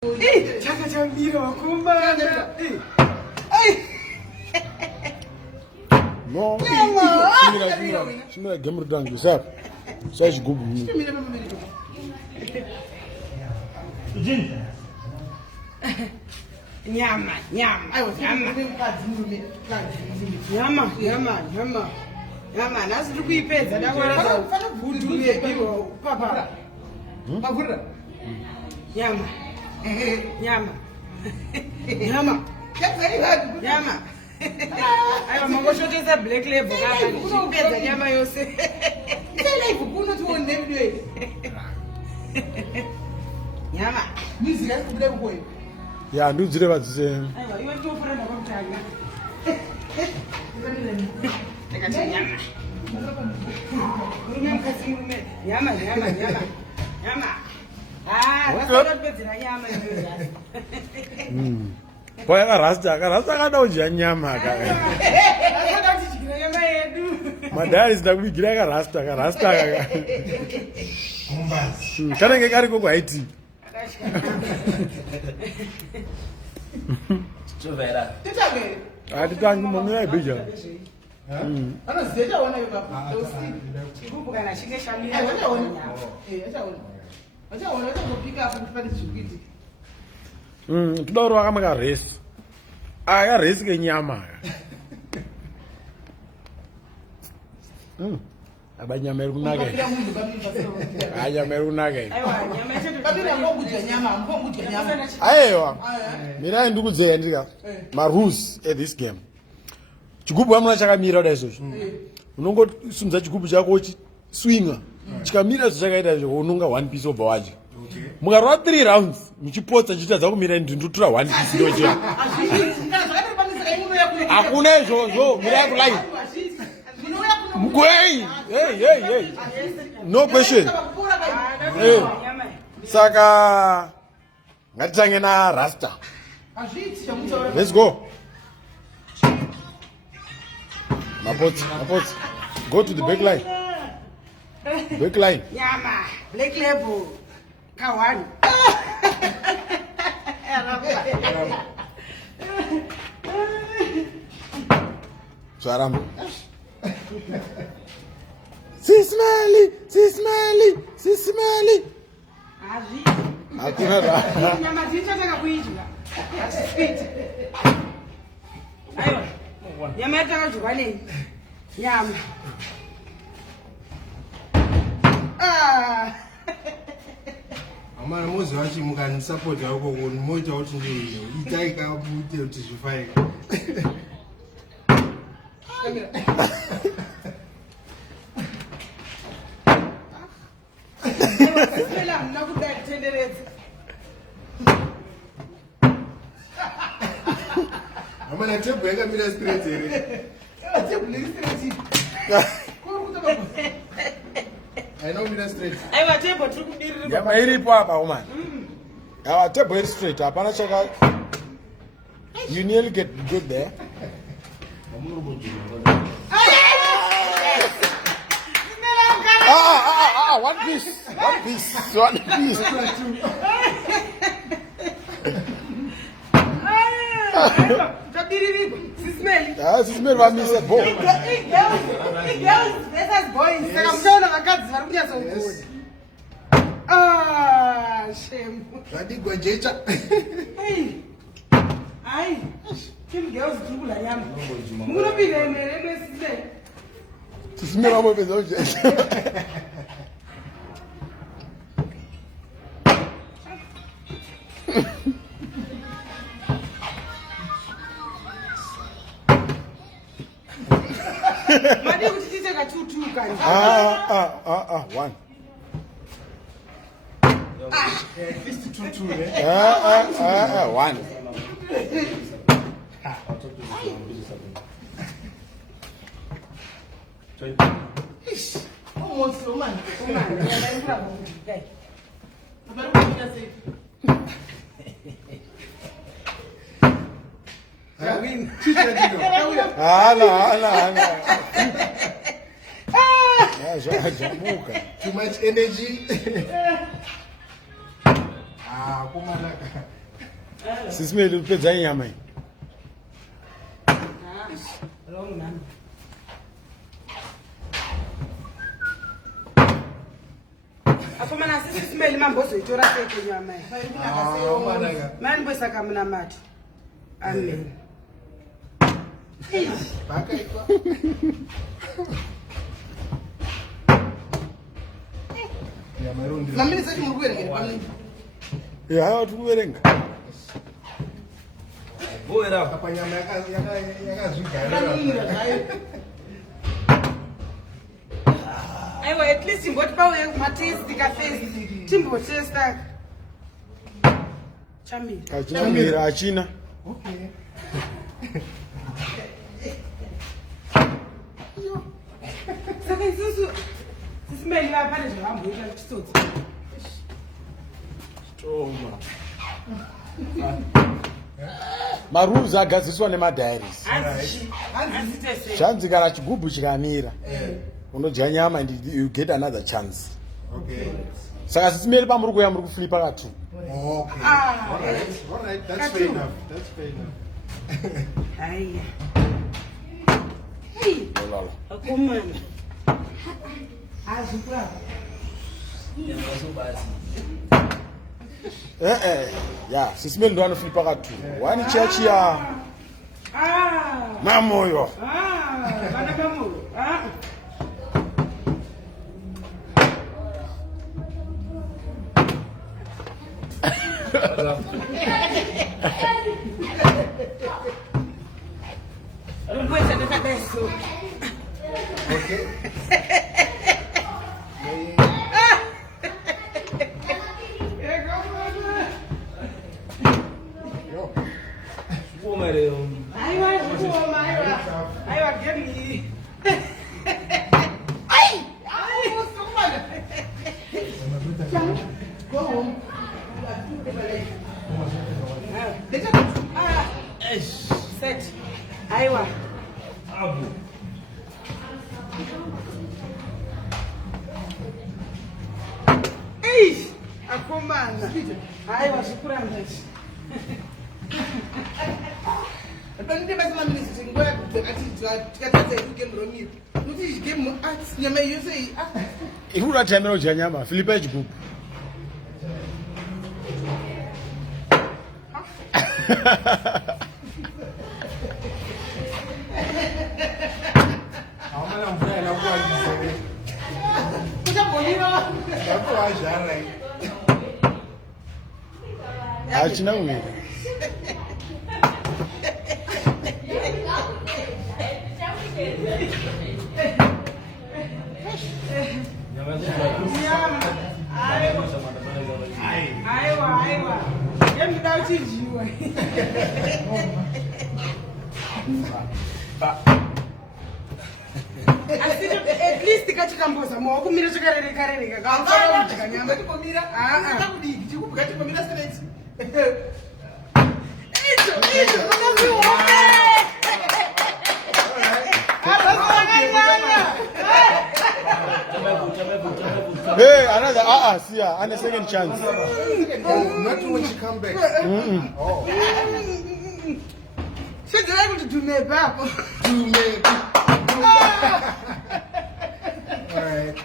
Chaka cha mpira wa kumbana. No, shimira game rudangu sasa. Sasa chigubu mimi. Nyama. Nasi turi kuipedza ndakwara gudu yebiwa papa. Pavura. Nyama. Aiwa mangoshotesa black label kaka ndipedza nyama yose. Tele kukuno tuone video. Nyama. Nizira kubule kuwe. Ya nduzire vadzise. Aiwa iwe tofura ndakamutanga. Takati nyama. Nyama. Wasakapedzera nyama iyoyo. Boya karasta kada ujya nyama ka. Wasakati chikira nyama yedu. Madari zitakubigira karasta ka. Kana ngekari koko haiti. Chovera. Titabe. Atitangi munhu yaibija. Ana zeta wana yoka. Chigubu kana chinge shamira. Achaona. Achaona kupika hapo kupata chukiti. Tudoro wakamaka race. Aya race ke nyama. Abanyama erunake. Ayama erunake. Aiwa nyama yedu. Kabila ngokudya nyama. Aiwa. Mira ndikuzeya ndika. Ma rules at this game. Chigubu amuna chakamira da izvozvo. Unongosimudza chigubu chako uchi swinga. Chikamira zvichakaita izvo unonga 1 piece obva wacho. Mukarwa 3 rounds muchipotsa chitadza kumira ndindotora 1 piece ndochera. Hakuna izvozvo, mira kuline. Mugwei. Hey. No question. Saka ngatitange na Rasta. Let's go. Mapots. Go to the back line. Nyama, black label. Kawan. Swaram. SIS MELLY. Hakuna ra. Nyama zichataka kuidya. Asipiti. Aiwa. Nyama yatakadyiwa nei? Nyama. Amana mozi wachi mukani support yako kuti moita kuti ndiyo itaika kuti kuti zvifaika. Sipela mna kudai tenderedza. Amana table yakamira straight here. Table straight. I know mira straight. Aiwa table tiri kudirira. Nyama iripo apa woman. Our table is straight. Hapana chaka. You nearly get there. One piece. SIS MELLY. SIS MELLY vamisa bo. Girls, let us boys. Saka mtaona vakadzi vari kunyaso ugoni. Shame. Zvadigwa jecha. Ai. Kim girls dzukula nyama. Munopinda ene SIS MELLY. SIS MELLY vamopedza uje. Madi kuti titeka 2-2 kanje. 1. At least 2-2 eh. 1. Almost woman. Too much energy. Ah, kumalaka. Sisi Melly upedza nyama iyi. Wrong man. Afumana SIS MELLY mambozoitora peke nyama iyi. Kumalaka. Mani bwesaka muna mati. Amen. Bakaitwa. Nyama irundi. Namini sati mukuwerenga pamwe. Hawa tikuverenga. Boera. Apa nyama yakazvigara. Aiwa, at least ngoti pauye matesti kafesi. Timbotesta. Chamira. Achinamira achina. Okay. Saka isusu SIS MELLY vapane zvakamboita kuchitsotsi. Toma. Marules agadziswa nemadiaries. Hanzi Chanzi kana chigubhu chikamira. Unodya nyama and you get another chance. Okay. Saka SIS MELLY pamuri kuya muri kuflipa ka2. Okay. Ah, All right. That's fair enough. That's fair enough. Haya. Hey, Olala. akomana. Azikwa. Yeah, SIS MELLY ndo anoflipa ka2. Wani chiya. Mamoyo. Vana pamoyo. Rumbuesa ndakabeso. Okay. Aiwa, gemi. Go home. Set. Aiwa. Abu. Akomana. Aiwa, shukrani. Paninde basi mami ngoya tikatadza game romiro. Kuti game nyama yose iyi. Irura tamira kudya nyama, flipa chigubhu. Hawana mvura inakuwa Kuchabonira. Hapo jara. Achina kumira. Aiwa. Yemida uchinjiwa. At least kachikamboza mawakumira chikarereka kaangara kudya nyama tikomira takudiki chikubuka tikomira straight icho Hey, another see her, and a second chance. Oh, not when she come back. Oh. She's able to do me back. Do me. All right.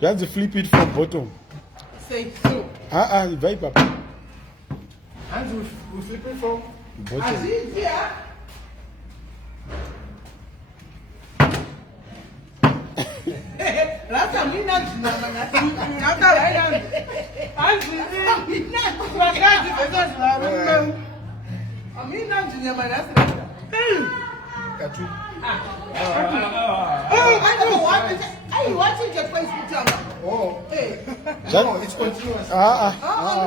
Just flip it from bottom. Say so. Vai papa. Hands we flip it from Bottom. Aziz, yeah. Rasa mina jina hata wewe. Anzi. Wakati pesa zinarume. Amina jina manasi. Katu. I watch it just place put Oh. Hey. No, it's continuous.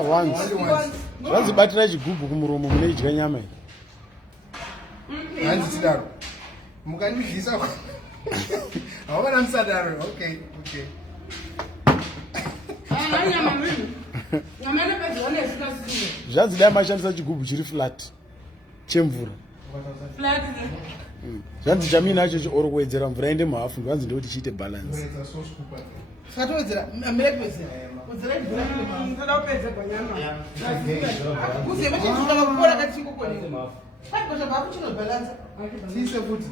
Once. Zvazibatira chigubhu kumuromo mune idya nyama iyi. Hands tidaro. Mukandidlisa. Hawana msadaro. Okay. Zvanzi dai mashandisa chigubhu chiri flat chemvura. zvanzi chamini nacho ori kuwedzera mvura ende muhafu ndovanzi ndekuti chiite balance Fatowedzera amelepezera. Udzera mvura ndoda kupedza panyama. Kuze machituka makukora kachiko kone. Pari kwa sababu chino balance. Sise futi.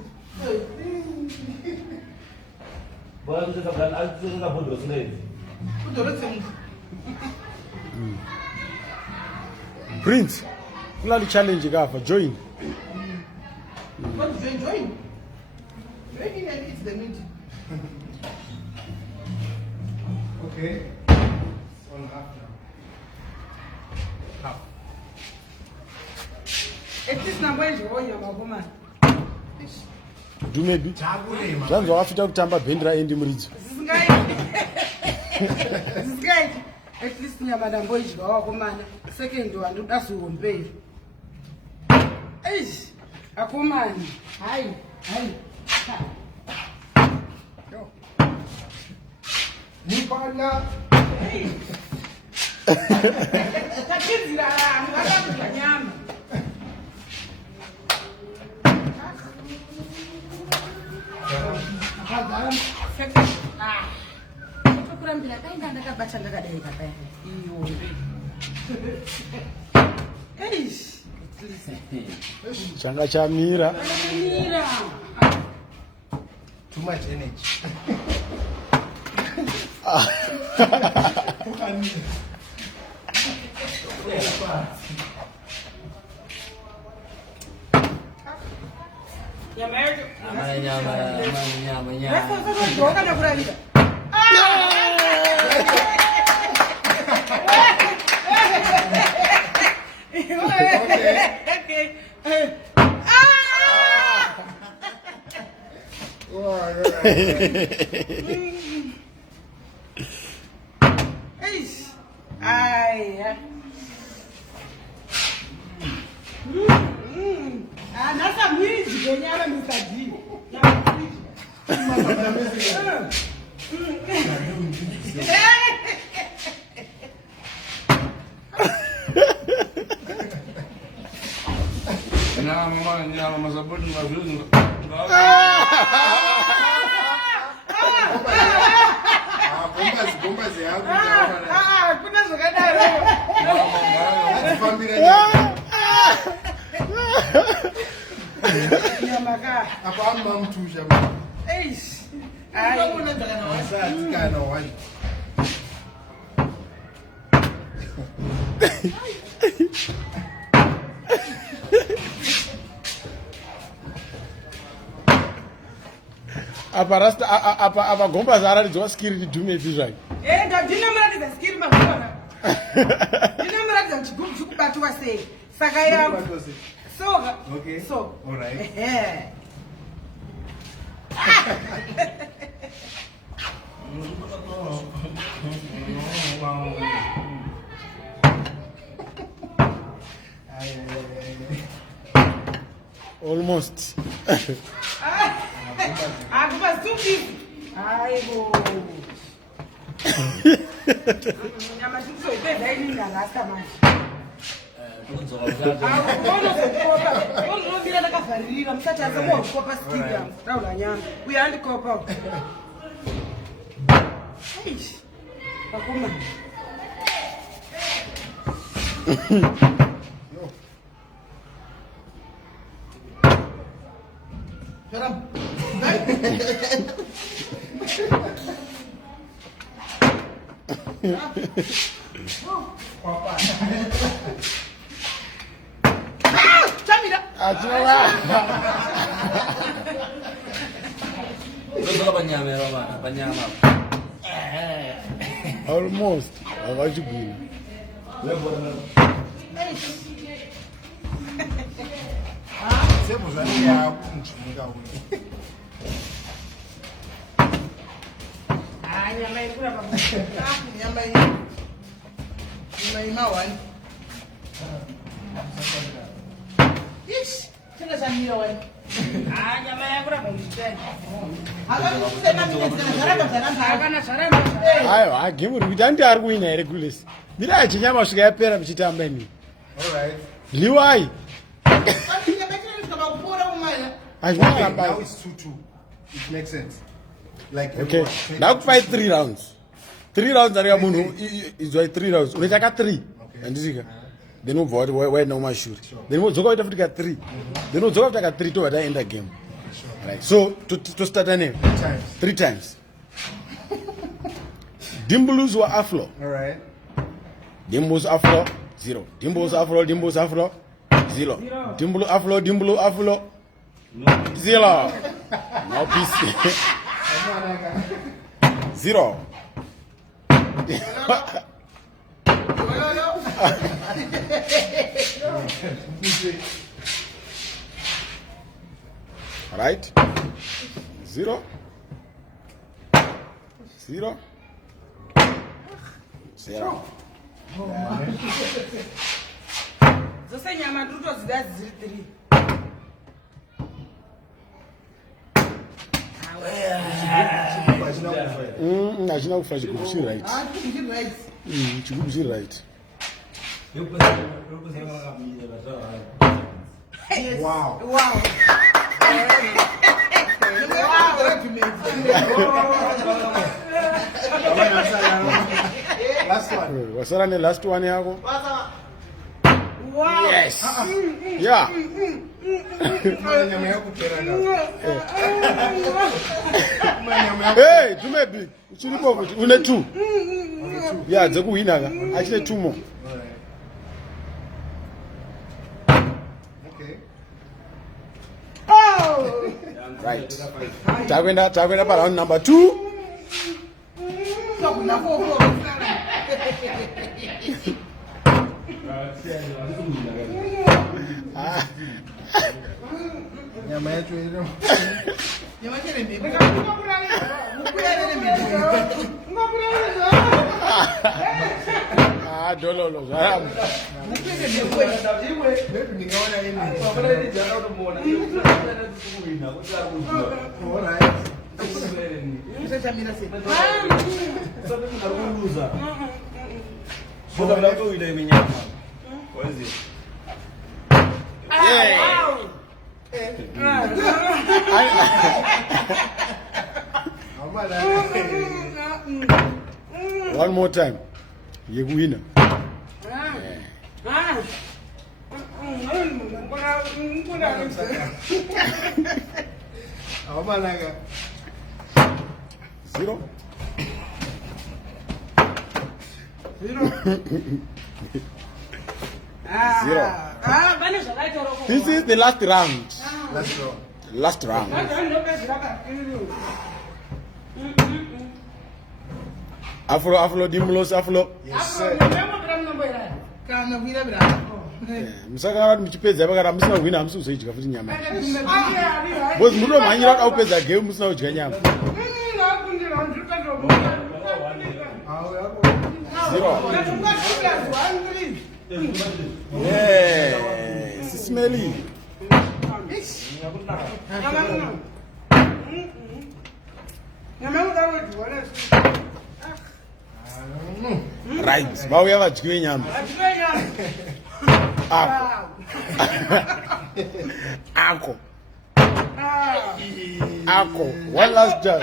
Bora kucheka bwana alicheka bondo slave. Kudorotse mtu. Prince kulali challenge kafa join. What join? Join and it's the meeting. Okay. On half now. Half. At least number is all your woman. Dumebhi zvanzi wakafita kutamba bhendera endi muridzo Zisikaiti. At least nyama dambo idya wakomana. Second one udaziwomberi. Eish. Akomani. Hayi. Yo. Nipana. Takizira ngakakudya nyama. Kurambira kainga ndakabata ndakadai kapa iombe. Eish. changa chamira Too much energy. Nasa mwiji genyama Mr. D. Nyama masabuni mazuri. Bomba yangu. Kuna zvakadaro. Azifambira Nyama ka. apa amma mtusha. Eish. Ai. Asati kana wani. apa rasta apa gomba zararidzwa skill lidumebhi zvake Ndinamaratidza skill mazvona. Ndinamaratidza kuti chigubu chikubatwa sei. Saka yangu. So. Okay. So. All right. almost Akuba stupid. Aibo. Nyama chikusoipedza ininga lasta manje. Unomira takavharirira musati asamokopa skida taura nyama uye andikopa eish vakomana almost avachigwina sebuzani yakunjumuka uyu nyama irikura nyama imawani ish chino chamira wani nyama yakuramba aiwa hagemu ri kuita ndi ari kuwina here kulesi mira achinyama kusvika yapera muchitamba ini liwai Now it's 2-2. It makes sense. Like Okay. Now fight 3 rounds. 3 rounds are going is why 3 rounds. We take 3. And this is then we vote where no more shoot. Then we go after get 3. Then we go after 3 to end the game. Right. So to start a name 3 times. Dimbulus were Afro. all right. Dimbus Afro 0. Dimbus Afro 0. Dimbulu Afro 0. No peace. 0. Right? 0. Zose nyama tuto zidazi 3. Achina kufa chigubu chiri right. Chigubu chiri right. Wow. Last one. Wasara ne last one yako? Wow. Yes. Yeah. Hey, Dumebhi. Uchilipo kuti une 2. Yeah, dzekuwina ka. Achine 2 more. Okay. Oh. Right. Takwenda pa round number 2. Nyama yetu ile. Nyama kile mbibi. Dololo. Nikaona yeye. One more time. Yekuwina. Awamalaga. 0. This is the last round. Let's go. Last round. Afro, Dimbulos, Afro. Yes, sir. Musaka muchipedza pakati musina kuwina amusizoidya futi nyama. Bozi muno mhanyira kuti aupedza game musina kudya nyama. 0. Yeah. SIS MELLY. Right. Vauya vadyiwe nyama. Ako. One last time.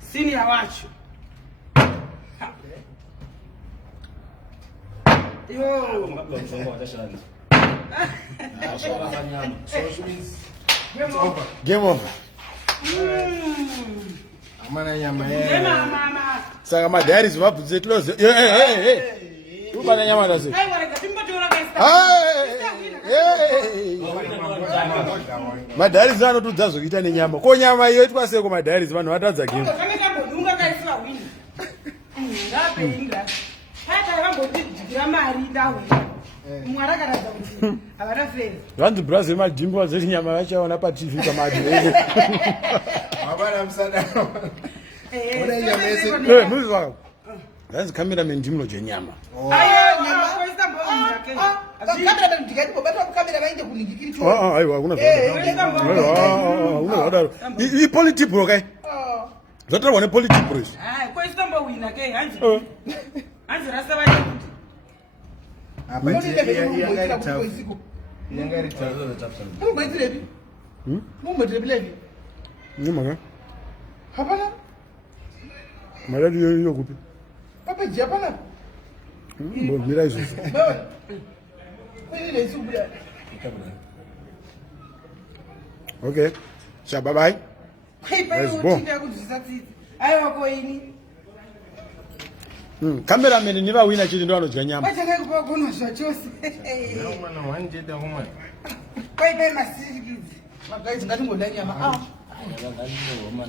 Senior watch. Yo. Game over. Amana nyama Mama. Saka madairies vabvudze close. Hey. Ubana nyama ndase. Madairies anotudza zvokuita nenyama. Ko nyama iyo itwa seko madairies vanhu vatadza game. Vanzi Brazil madhimbi vazoti nyama vachaona paTV pamadhimbi. Abana msada. Ona nyama yese. Muzwa. Vanzi cameraman ndimudye nyama. Aiwa hakuna zvadaro. Ipolitibro kai. Zvatarwa nepolitibro izvi. Kwaitombo wina ke hanzi. Hanzi rasa vaje. Apa Nyama. Hapana. Maladi yo kupi. Papa Japana. Mira isso. Okay. So bye bye. Let's go. Cameraman never win a chili ndo anodya nyama.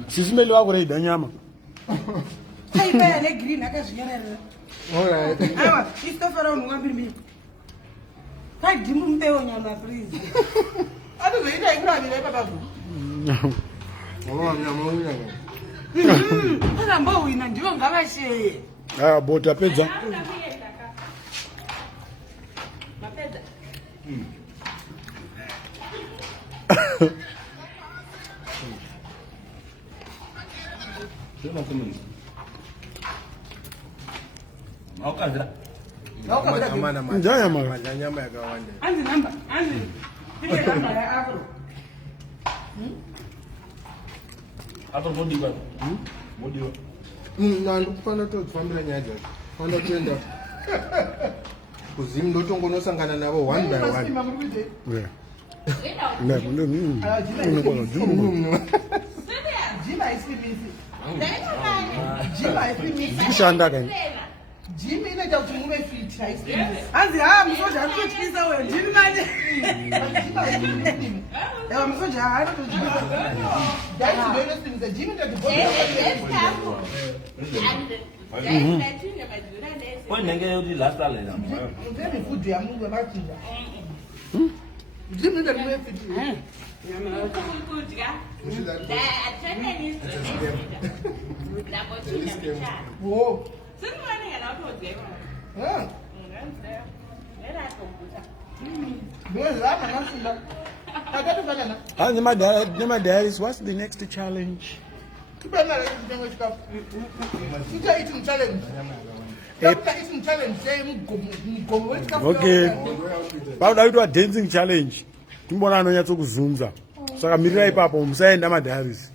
SIS MELLY wako reida nyama. Alright. Awa, istofara unwambiri mimi. Kai dimu mpeo nyama please. Ado veida ikura baba bu. Mama nyama uya. Kana mbo wina ndiwo ngavashe. Ah, bota pizza. Mapedza. Maukazira. Nyama. Nyama yakawanda. Anzi namba, anzi. Ile namba ya afro. Ato modiwa. Modiwa. Na ndikufana tofambira nyaya dzacho. Fanda kuenda kuzimu ndotongonosangana navo one by one. Yeah. Jima isimisi. Jima isimisi. Kushanda kani. Jima inoita kuti muve fit isimisi. Anzi musoja anototyisa wewe. Jima manje. Jima isimisi. Ewa musoja anototyisa. That's very simple. Jima inoita Poi nenge udi last ale na. Ndeni food ya Mungu amatinda. Jima inoita muve fit. Whoa. Nema diaries, what's the next challenge? Okay. Pauda kuitwa dancing challenge. Timbona anonyatso kuzunza. Saka mirira ipapo musaenda madiaries.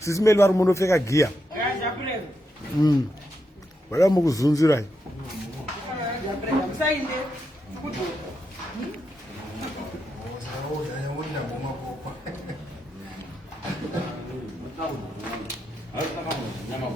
SIS MELLY vari munopfeka gear. Vada mukuzunzirai. Nyama.